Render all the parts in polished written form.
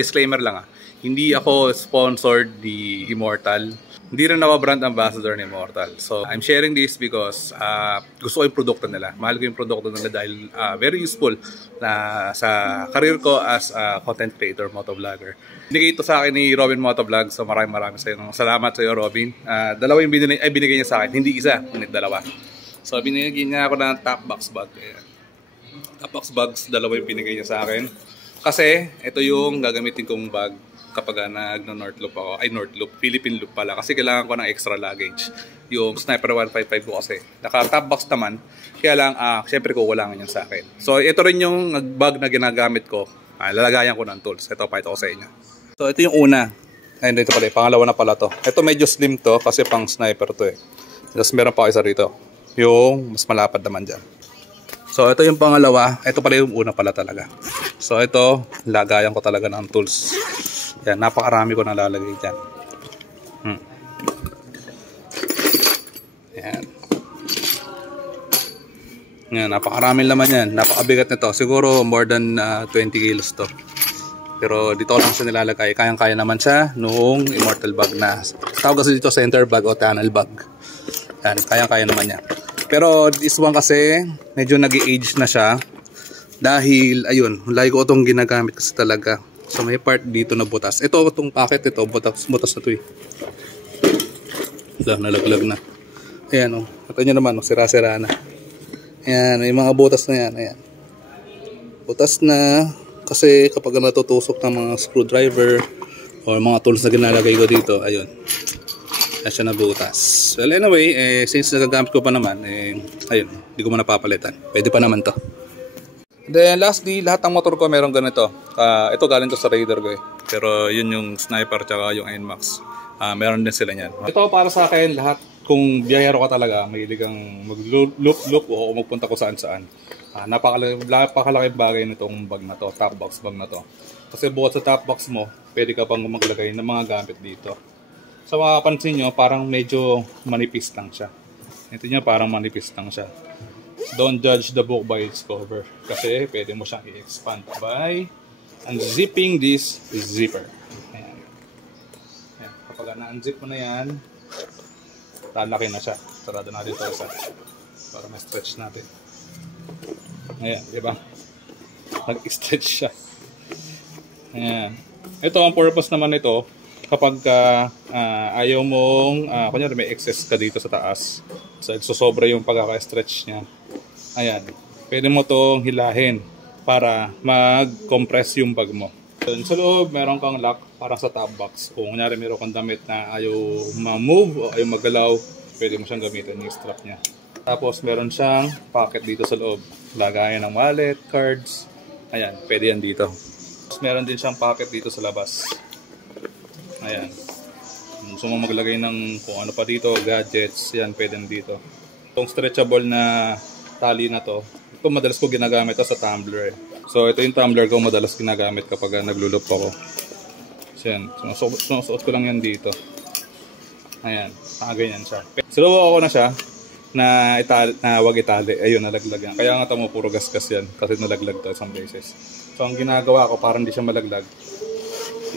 Disclaimer lang hindi ako sponsored ni Immortal. Hindi rin ako brand ambassador ni Immortal. So, I'm sharing this because gusto ko yung produkto nila. Mahal ko yung produkto nila dahil very useful na sa career ko as a content creator, motovlogger. Binigay ito sa akin ni Robin Motovlog. So, maraming salamat sa iyo, Robin. Dalawa yung binigay niya sa akin. Hindi isa, ngunit dalawa. So, binigay niya ako ng top box bag. Ayan. Top box bags, dalawa yung binigay niya sa akin. Kasi, ito yung gagamitin kong bag kapag nag-North Loop ako. Ay, North Loop. Philippine Loop pala. Kasi kailangan ko ng extra luggage. Yung Sniper 155 ko kasi. Naka-top box naman. Kaya lang, syempre kukulangan yan sa akin. So, ito rin yung bag na ginagamit ko. Lalagayan ko ng tools. Ito, pakita ko sa inyo. So, ito yung una. Ayun, ito pala. Pangalawa na pala to. Ito medyo slim to kasi pang sniper to eh. Tapos meron pa isa rito. Yung mas malapad naman dyan. So, ito yung pangalawa. Ito pala yung una pala talaga. So, ito, lagayan ko talaga ng tools. Yan, napakarami ko nalalagay dyan. Yan. Yan, napakarami laman yan. Napakabigat nito. Siguro more than 20 kilos to. Pero dito lang siya nilalagay. Kayang-kaya naman siya noong Immortal bag na. Tawag kasi dito center bag o tunnel bag. Yan, kayang-kaya naman niya. Pero this one kasi, medyo nag-age na siya. Dahil, ayun, lagi ko itong ginagamit kasi talaga. So may part dito na butas. Ito, itong packet ito, butas na ito eh. Nalaglag na. Ayan o, ito nyo naman, sira-sira na. Ayan, yung mga butas na yan. Ayan. Butas na, kasi kapag natutusok ng mga screwdriver o mga tools na ginalagay ko dito, ayun. Ayan siya na butas. Well anyway, since nagagamit ko pa naman, ayun, hindi ko man napapalitan. Pwede pa naman to. Then lastly, lahat ng motor ko meron ganito. Ito galing to sa Raider ko eh. Pero yun yung Sniper tsaka yung NMAX. Meron din sila niyan. Ito para sa akin lahat. Kung biyahero ka talaga, mahilig kang mag-look o magpunta ko saan-saan. Napakalaking bagay nitong bag na to, top box bag na to. Kasi bukod sa top box mo, pwede ka pang maglagay ng mga gamit dito. So makapansin nyo, parang medyo manipis lang siya. Ito niya parang manipis lang siya. Don't judge the book by its cover. Kasi pwede mo siyang i-expand by unzipping this zipper. Ayan. Ayan. Kapag na-unzip mo na yan, lalaki na siya. Sarado natin ito isa. Para ma-stretch natin. Ayan, di ba? Nag-stretch siya. Ayan. Ito ang purpose naman nito. Kapag ayaw mong, kunyari may excess ka dito sa taas. So sobra yung pagkaka-stretch niya. Ayan, pwede mo itong hilahin para mag-compress yung bag mo. Sa loob, meron kang lock para sa top box. Kung kunyari meron kang damit na ayaw ma-move o ayaw magalaw, pwede mo siyang gamitin yung strap niya. Tapos meron siyang pocket dito sa loob. Lagayan ng wallet, cards. Ayan, pwede yan dito. Tapos meron din siyang pocket dito sa labas. Ayan. Kung gusto mo maglagay ng kung ano pa dito, gadgets, yan pwede dito. Itong stretchable na tali na to, ito madalas ko ginagamit sa tumbler. So ito yung tumbler ko madalas ginagamit kapag naglulup ako. So yan, sinusuot ko lang yan dito. Ayan, ganyan siya. Sinubukan ko na siya na wag itali. Ayun, nalaglag yan. Kaya nga ito mo puro gasgas yan kasi nalaglag to isang beses. So ang ginagawa ko para hindi siya malaglag,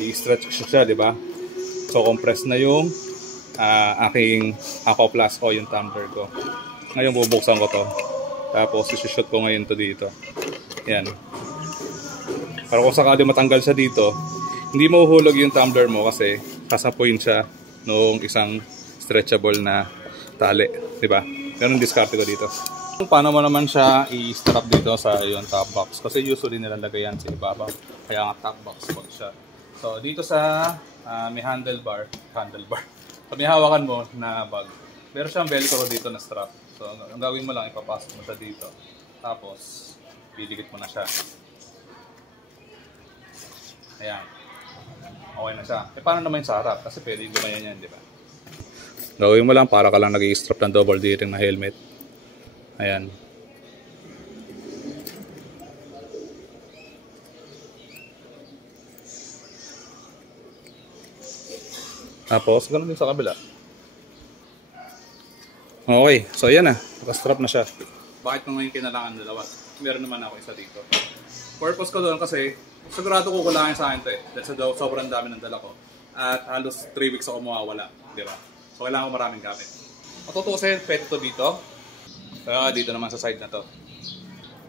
i-stretch siya, di ba? So compress na yung aking Aqua Plus o yung tumbler ko. Ngayon bubuksan ko to. Tapos isi-shoot ko ngayon to dito. Yan. Para kung sakali matanggal siya dito, hindi mahuhulog yung tumbler mo kasi sasapuin siya noong isang stretchable na tali. Diba? Ganun diskarte ko dito. Paano mo naman siya i-strap dito sa yung top box? Kasi usually nilalagay yan sa ibabaw. Kaya nga top box pag siya. So dito sa may handlebar. So may hawakan mo na bag. Meron siyang velcro dito na strap. So, ang gawin mo lang, ipapasok mo siya dito. Tapos, pidikit mo na siya. Ayan. Okay na siya. Paano naman sa harap? Kasi pwede gumayan yan, di ba? Gawin mo lang para ka lang nag-i-strap ng double D-ring na helmet. Ayan. Tapos, ganun din sa kabila. Okay, so yan na. Naka-strap na siya. Bakit ko ngayon kailangan dalawa? Meron naman ako isa dito. Purpose ko doon kasi Sigurado ko kulangin sa akin to eh. Dahil sa sobrang dami ng dala ko. At halos 3 weeks ako mawawala. Di ba? So kailangan ko maraming gamit. Matutusin, pwede to dito. Kaya dito naman sa side na to.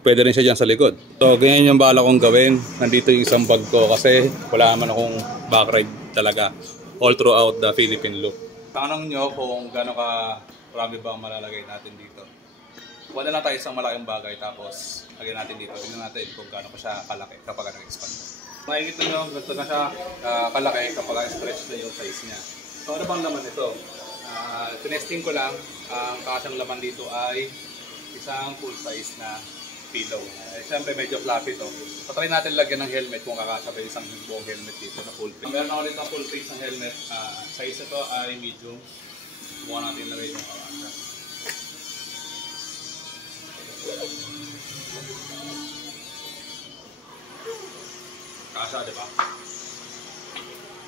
Pwede rin siya dyan sa likod. So ganyan yung bala kong gawin. Nandito yung isang bag ko kasi wala naman akong back ride talaga. All throughout the Philippine loop. Tanong nyo kung gano'n ka marami ba ang malalagay natin dito. Wala lang tayo isang malaking bagay tapos lagyan natin dito. Tingnan natin kung gano'n pa siya kalaki kapag nag-expand. Makikita nyo, ganito na siya kalaki kapag stretch na yung size niya. So ano bang laman ito? Tinesting ko lang, ang kasyang laman dito ay isang full size na pillow. Siyempre medyo fluffy to. Patry natin lagyan ng helmet kung kakasabay isang buong helmet dito na full face. Meron ako ulit ang full face ng helmet. Size ito ay medium. Subukan natin lagay yung kakasa. Kasha, di ba?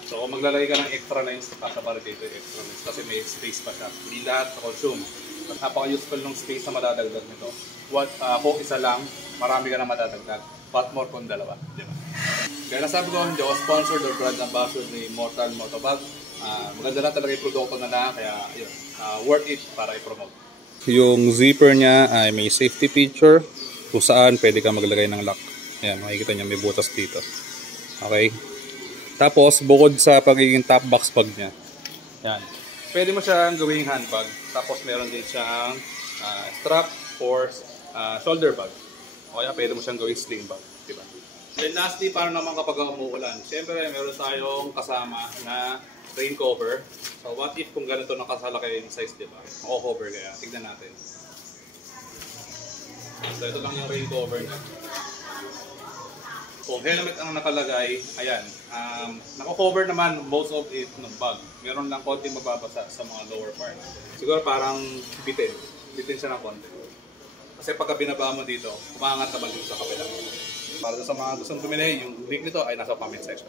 So kung maglalagay ka ng extra lines, kasabari dito yung extra lines kasi may space pa siya. Hindi lahat na-consume. At napaka-useful ng space na madadagdag nito. Kung isa lang, marami ka na madadagdag. What more kung dalawa, di ba? Kaya nasabi ko, hindi ako sponsored or brand ambassador ni Mortal Motobag. Maganda na talaga yung produkto na kaya yun, worth it para i-promote. Yung zipper niya ay may safety feature kung saan pwede ka maglagay ng lock. Ayan, makikita niya may butas dito. Okay? Tapos, bukod sa pagiging top box bag niya, yan. Pwede mo siyang gawing handbag. Tapos, meron din siyang strap for shoulder bag. O kaya, pwede mo siyang gawing sling bag. Diba? Then lastly, paano naman kapag umuulan? Siyempre, meron tayong kasama na rain cover. So, what if kung ganito nakasalaki yung size, diba? Mako-cover kaya. Tignan natin. So, ito lang yung rain cover niya. Kung helmet ang nakalagay, ayan, nako-cover naman most of it ng bag. Meron lang konting mababasa sa mga lower part. Siguro parang bitin. Bitin siya ng konti. Kasi pagka binaba mo dito, umangat naman dito sa kabila. Para sa mga gustong bumili, yung link nito ay nasa comment section.